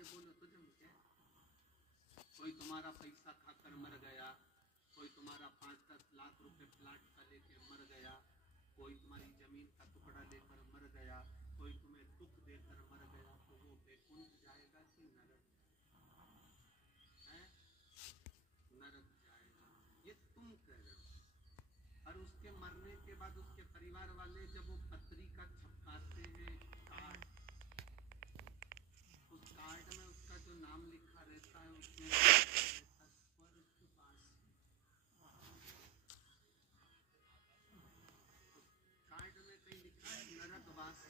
अरे बोलो तो जम के। कोई तुम्हारा पैसा खाकर मर गया, कोई तुम्हारा 5-10 लाख रुपए प्लाट का लेके मर गया, कोई तुम्हारी जमीन का टुकड़ा लेकर मर गया, कोई तुम्हें दुख देकर मर गया, तो वो वैकुंठ जाएगा कि नरक? है नरक जाएगा, ये तुम कह रहे हो। और उसके मरने के बाद उसके परिवार वाले जब वो पत्रिका छपवाते हैं कार्ड, उस कार्ड में उसका जो नाम लिखा रहता है उसमें कार्ड में कहीं लिखा है नरकवासी।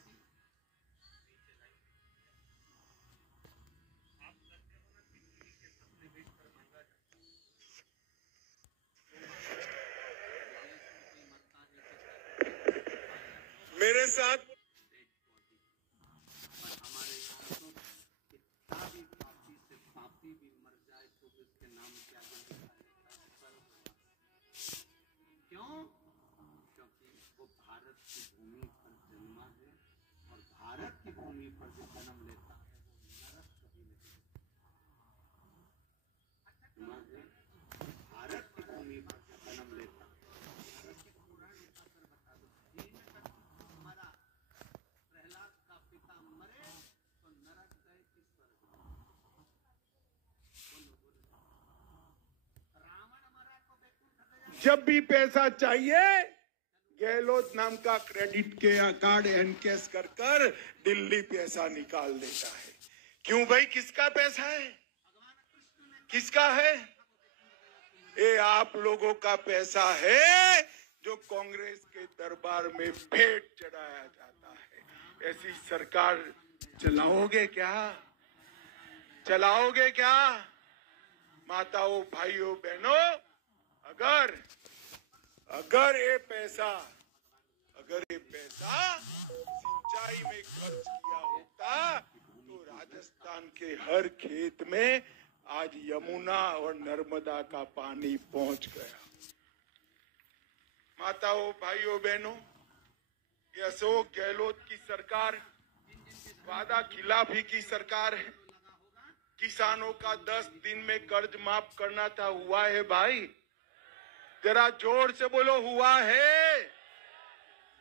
मेरे साथ हमारे यहाँ तो कितना भी पापी से पापी भी मर जाए तो उसके नाम क्या क्यों? क्योंकि वो भारत की भूमि पर जन्मा है और भारत की भूमि पर जो जन्म लेता है वो नरक कभी नहीं। भारत की भूमि पर जो जन्म लेता है जब भी पैसा चाहिए गहलोत नाम का क्रेडिट के कार्ड एनकैश कर कर दिल्ली पैसा निकाल देता है। क्यों भाई, किसका पैसा है, किसका है? ये आप लोगों का पैसा है जो कांग्रेस के दरबार में भेंट चढ़ाया जाता है। ऐसी सरकार चलाओगे क्या? चलाओगे क्या? माताओं, भाइयों, बहनों, अगर ये पैसा सिंचाई में खर्च किया होता तो राजस्थान के हर खेत में आज यमुना और नर्मदा का पानी पहुंच गया। माताओं, भाइयों, बहनों, ये अशोक गहलोत की सरकार वादा खिलाफी की सरकार है। किसानों का 10 दिन में कर्ज माफ करना था, हुआ है भाई? जरा जोर से बोलो, हुआ है?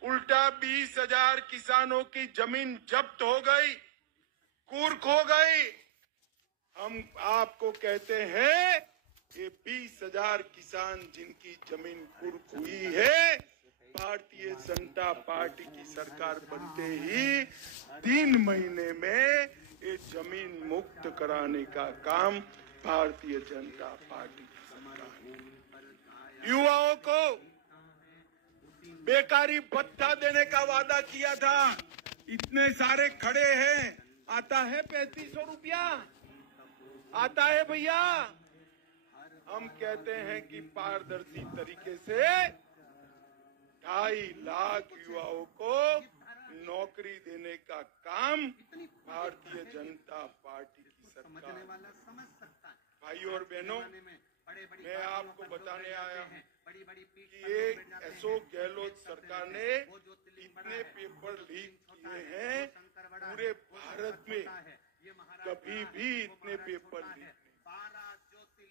उल्टा 20,000 किसानों की जमीन जब्त हो गई, कुर्क हो गई। हम आपको कहते हैं ये 20,000 किसान जिनकी जमीन कुर्क हुई है, भारतीय जनता पार्टी की सरकार बनते ही 3 महीने में ये जमीन मुक्त कराने का काम भारतीय जनता पार्टी की सरकार। युवाओं को बेकारी भत्ता देने का वादा किया था, इतने सारे खड़े हैं, आता है 3500 रुपया, आता है भैया? हम कहते हैं कि पारदर्शी तरीके से 2.5 लाख युवाओं को नौकरी देने का काम भारतीय जनता पार्टी की सरकार। भाइयों और बहनों, मैं आपको बताने आया हूँ कि ये अशोक गहलोत सरकार ने इतने पेपर लीक किए हैं, पूरे भारत में कभी भी इतने पेपर लीक नहीं।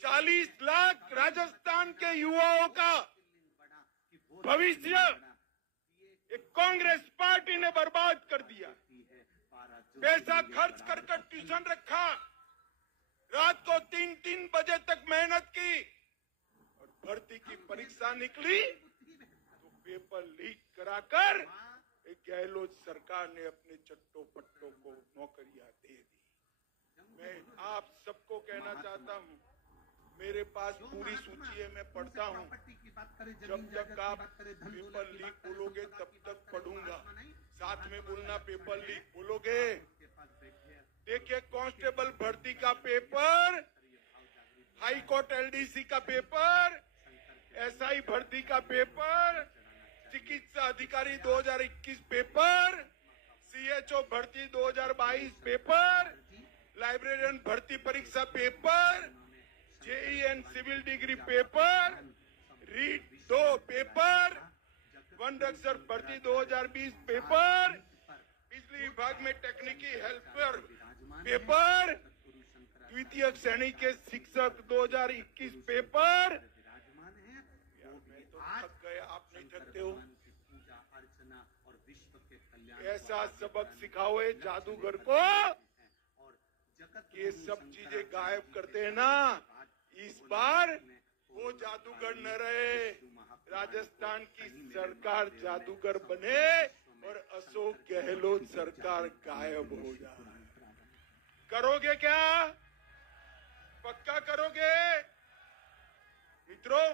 40 लाख राजस्थान के युवाओं का भविष्य एक कांग्रेस पार्टी ने बर्बाद कर दिया। पैसा खर्च कर कर ट्यूशन रखा, रात को 3-3 बजे तक मेहनत की और भर्ती की परीक्षा निकली तो पेपर लीक कराकर गहलोत सरकार ने अपने चट्टो पट्टों को नौकरियां दे दी। मैं आप सबको कहना चाहता हूं, मेरे पास पूरी सूची है, मैं पढ़ता हूं। जब तक आप पेपर लीक बोलोगे तब तक पढ़ूंगा, साथ में बोलना पेपर लीक बोलोगे। देखिए, कांस्टेबल भर्ती का पेपर, हाई कोर्ट एलडीसी का पेपर, एसआई भर्ती का पेपर, चिकित्सा अधिकारी 2021 पेपर, सीएचओ भर्ती 2022 पेपर, लाइब्रेरियन भर्ती परीक्षा paper, JEN civil degree paper, REET 2 paper, वन रक्षक भर्ती 2020 पेपर, बिजली विभाग में टेक्निकल हेल्पर पेपर, द्वितीय श्रेणी के शिक्षक 2021 पेपर। विराजमान है, वो भी तो आज थक गए, आप नहीं शंकर थकते हो? भगवान की पूजा अर्चना और विश्व के कल्याण ऐसा को आगे सबक बढ़ाने सिखाओ का ये लक्ष्य जादूगर लेकर को और जगत कि ये गुरु सब चीजें शंकराचार्य गायब जी करते के हैं ना, बाद इस वो बार भारत में वो जादूगर न काल में रहे, विष्णु महापुराण राजस्थान को की कहीं मेरे सरकार महादेव ने जादूगर संपूर्ण बने विश्व में और अशोक शंकर की गहलोत मूर्ति सरकार जागृत करने गायब के लिए हो शिव जाए। पुराण प्रारंभ। करोगे क्या? पक्का करोगे? मित्रों,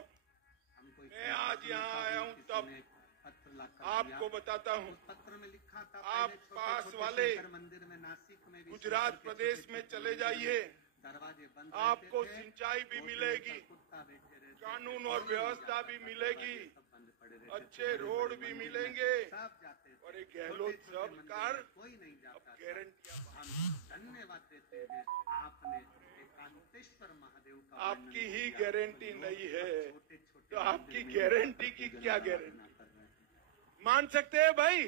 हमको एक मैं आज पत्र यहाँ लिखा आया हुआ हूँ किसी तब ने पत्र लाकर आपको दिया। बताता हूँ, उस पत्र में लिखा था आप पहले छोटे पास छोटे वाले शंकर मंदिर में नासिक में भी गुजरात शंकर के प्रदेश छोटे में छोटे चले मंदिर में जाइए, दरवाजे बंद आपको रहते थे, सिंचाई भी कोर्ट में मिलेगी, कुत्ता बैठे रहते थे, कानून और कोई नहीं व्यवस्था जाता भी था, मिलेगी, दरवाजे सब बंद पड़े रहते थे, अच्छे बड़े-बड़े रोड भी मंदिर में मिलेंगे, सब जाते थे, और ये गहलोत छोटे-छोटे मंदिर सरकार में कोई नहीं जाता था। गारंटियां हम धन्यवाद देते हैं, आपने एकांतेश्वर महादेव का आपकी वर्णन ही किया। गारंटी नहीं है, छोटे-छोटे तो आपकी मंदिर में गारंटी की पूजन क्या आराधना गारंटी? कर रहे हैं। मान सकते हैं भाई?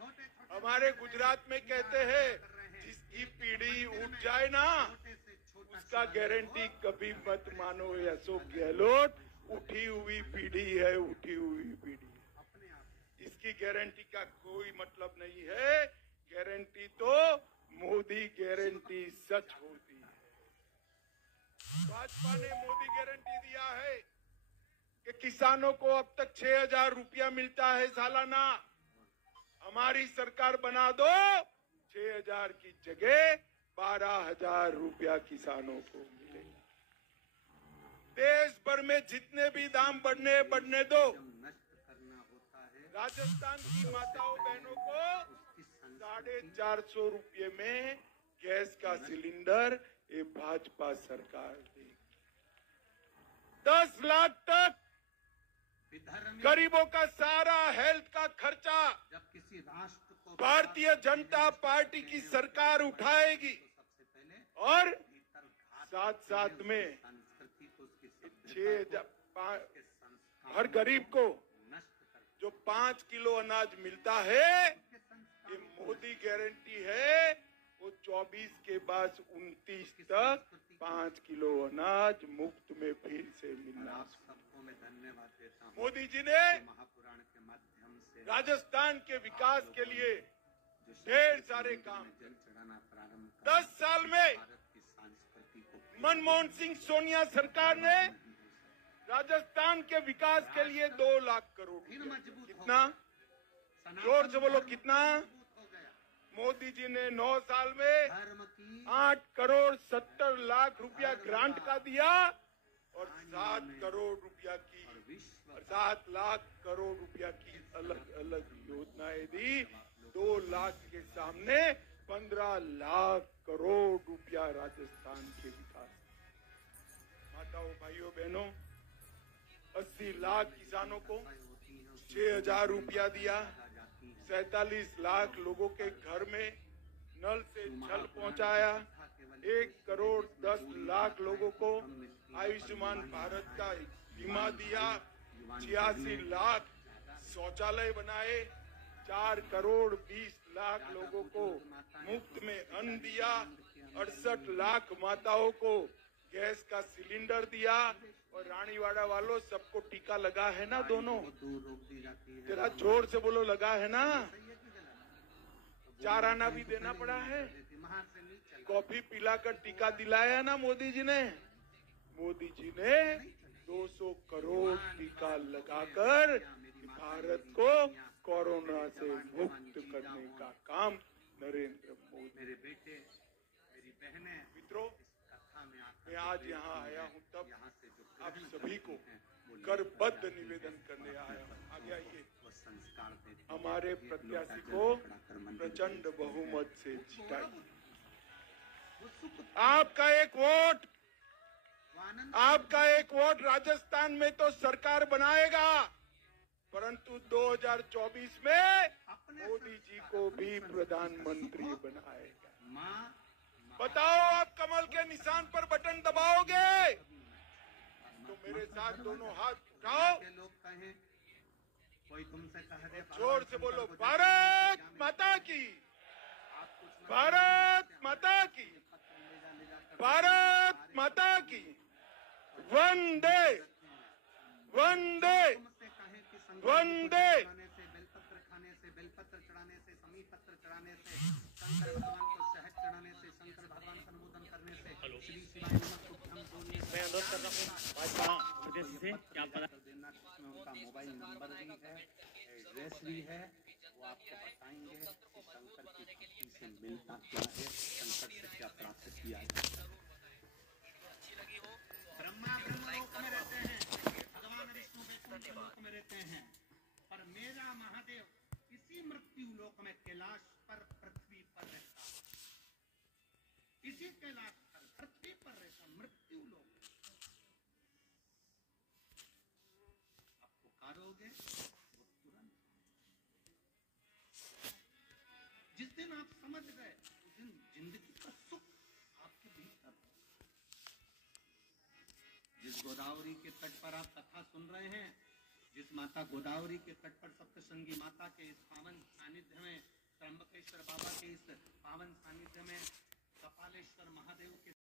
छोटे-छोटे हमारे मंदिर गुजरात में पूजा कहते आराधना हैं, कर रहे हैं। जिसकी एक पीढ़ी मंदिर उठ में जाए ना, छोटे से छोटा उसका शिवालय गारंटी हो, कभी मत मानो। ये अशोक गहलोत उठी हुई पीढ़ी है, उठी हुई पीढ़ी। अपने आप इसकी गारंटी का कोई मतलब नहीं है, गारंटी तो मोदी गारंटी सच होती है। भाजपा ने मोदी गारंटी दिया है कि किसानों को अब तक 6,000 रुपया मिलता है सालाना। हमारी सरकार बना दो, 6,000 की जगह 12,000 रुपया किसानों को मिलेगा। देश भर में जितने भी दाम बढ़ने दो। जब नष्ट करना होता है, राजस्थान की माताओं बहनों को उसकी संस्कृति 450 रुपये में गैस का सिलेंडर ये भाजपा सरकार देगी। 10 लाख तक विधर्मी गरीबों का सारा हेल्थ का खर्चा जब किसी राष्ट्र को भारतीय जनता पार्टी की सरकार उठाएगी, तो सबसे पहले और भीतर घात साथ साथ में संस्कृति को, उसकी सभ्यता 6,000 के संस्कार हर गरीब को नष्ट कर जो 5 किलो अनाज मिलता है, के संस्कार ये मोदी गारंटी है, वो 24 के बाद 29 तक 5 किलो अनाज मुफ्त में फिर से और मिलना। आप सबको मैं धन्यवाद देता हूँ। मोदी जी ने जो महापुराण के माध्यम से राजस्थान के विकास के लिए जो ढेर शंकर सारे मंदिर काम में जल चढ़ाना प्रारंभ 10 साल में भारत की संस्कृति को मनमोहन सिंह सोनिया सरकार ने राजस्थान के विकास के लिए 2 लाख करोड़ फिर रुपया। मजबूत हो कितना? सनातन जोर से बोलो, धर्म कितना? मजबूत हो गया। मोदी जी ने 9 साल में धर्म की 8 करोड़ 70 लाख रुपया ग्रांट का दिया और 7 करोड़ रुपया की और विश्व और 7 लाख करोड़ रुपया की अलग अलग योजनाएं दी। 2 लाख के सामने 15 लाख करोड़ रुपया राजस्थान के विकास। माताओं भाइयों बहनों, 80 लाख किसानों को 6,000 रुपया दिया। 47 लाख लोगों के घर में नल से जल पहुंचाया। 1 करोड़ 10 लाख लोगों को आयुष्मान भारत का बीमा दिया। 86 लाख शौचालय बनाए। 4 करोड़ 20 लाख लोगों को मुफ्त में अन्न दिया। 68 लाख माताओं को गैस का सिलेंडर दिया। और रानीवाड़ा वालों सबको टीका लगा है ना? दोनों दूर रोक दी जाती है। जरा जोर से बोलो, लगा है ना? सही है कि गलत? 4 आना भी देना पड़ा है। वहां से नहीं चला। कॉफी पिलाकर टीका दिलाया ना मोदी जी ने? मोदी जी ने 200 करोड़ टीका लगाकर भारत को कोरोना से मुक्त करने का काम नरेंद्र मोदी। मेरे बेटे, मेरी बहनें मित्रों, कथा में आकर मैं आज यहाँ आया हूँ तब यहाँ से जो आप ग्रहण सभी को करते हैं, वो करबद्ध निवेदन करने आया हूँ। आगे आइए। वो संस्कार देते हैं। हमारे एक प्रत्याशी लोटा को जल चढ़ाकर मंदिर प्रचंड में बहुमत से जिताइए। वो सुख आपका एक वोट, वो आनंद आपका एक वोट राजस्थान में तो सरकार बनाएगा, परंतु 2024 में अपने मोदी जी को भी प्रधानमंत्री बनाएगा। माँ बताओ, आप कमल के निशान पर बटन दबाओगे तो मेरे साथ दोनों हाथ उठाओ, के लोग कहें, कोई तुमसे कह दे जोर से बोलो, शंकर को भारत माता की, आप कुछ मत भारत माता की। पत्र ले जाकर भारत माता की वंदे वंदे तुमसे कहे कि वंदे चढ़ाने से बेलपत्र खाने से बेलपत्र चढ़ाने से समी पत्र चढ़ाने से शंकर भगवान को शहद चढ़ाने से शंकर भगवान का अनुमोदन करने से श्री शिवाय नमः तुभ्यं बोलने से मैं अनुरोध कर रहा हूँ भाजपा प्रदेश से क्या पता कर देना, जिसमें उनका मोबाइल नंबर भी है, एड्रेस भी है, वो आपको बताएंगे कि शंकर की भक्ति से मिलता क्या है, शंकर से क्या प्राप्त किया जाए। ब्रह्मा ब्रह्मलोक में रहते हैं, भगवान विष्णु वैकुंठ लोक में रहते हैं, पर मेरा महादेव इसी मृत्यु लोक में कैलाश पर पृथ्वी पर रहता, इसी कैलाश पर पृथ्वी पर रहता, मृत्यु लोक। आप पुकारोगे वो तुरंत, जिस दिन आप समझ गए उस दिन जिंदगी का सुख आपके भीतर होगा। जिस गोदावरी के तट पर आप कथा सुन रहे हैं, जिस माता गोदावरी के तट पर सप्तशृंगी माता के इस पावन सानिध्य में, त्र्यंबकेश्वर बाबा के इस पावन सानिध्य में, कपालेश्वर महादेव के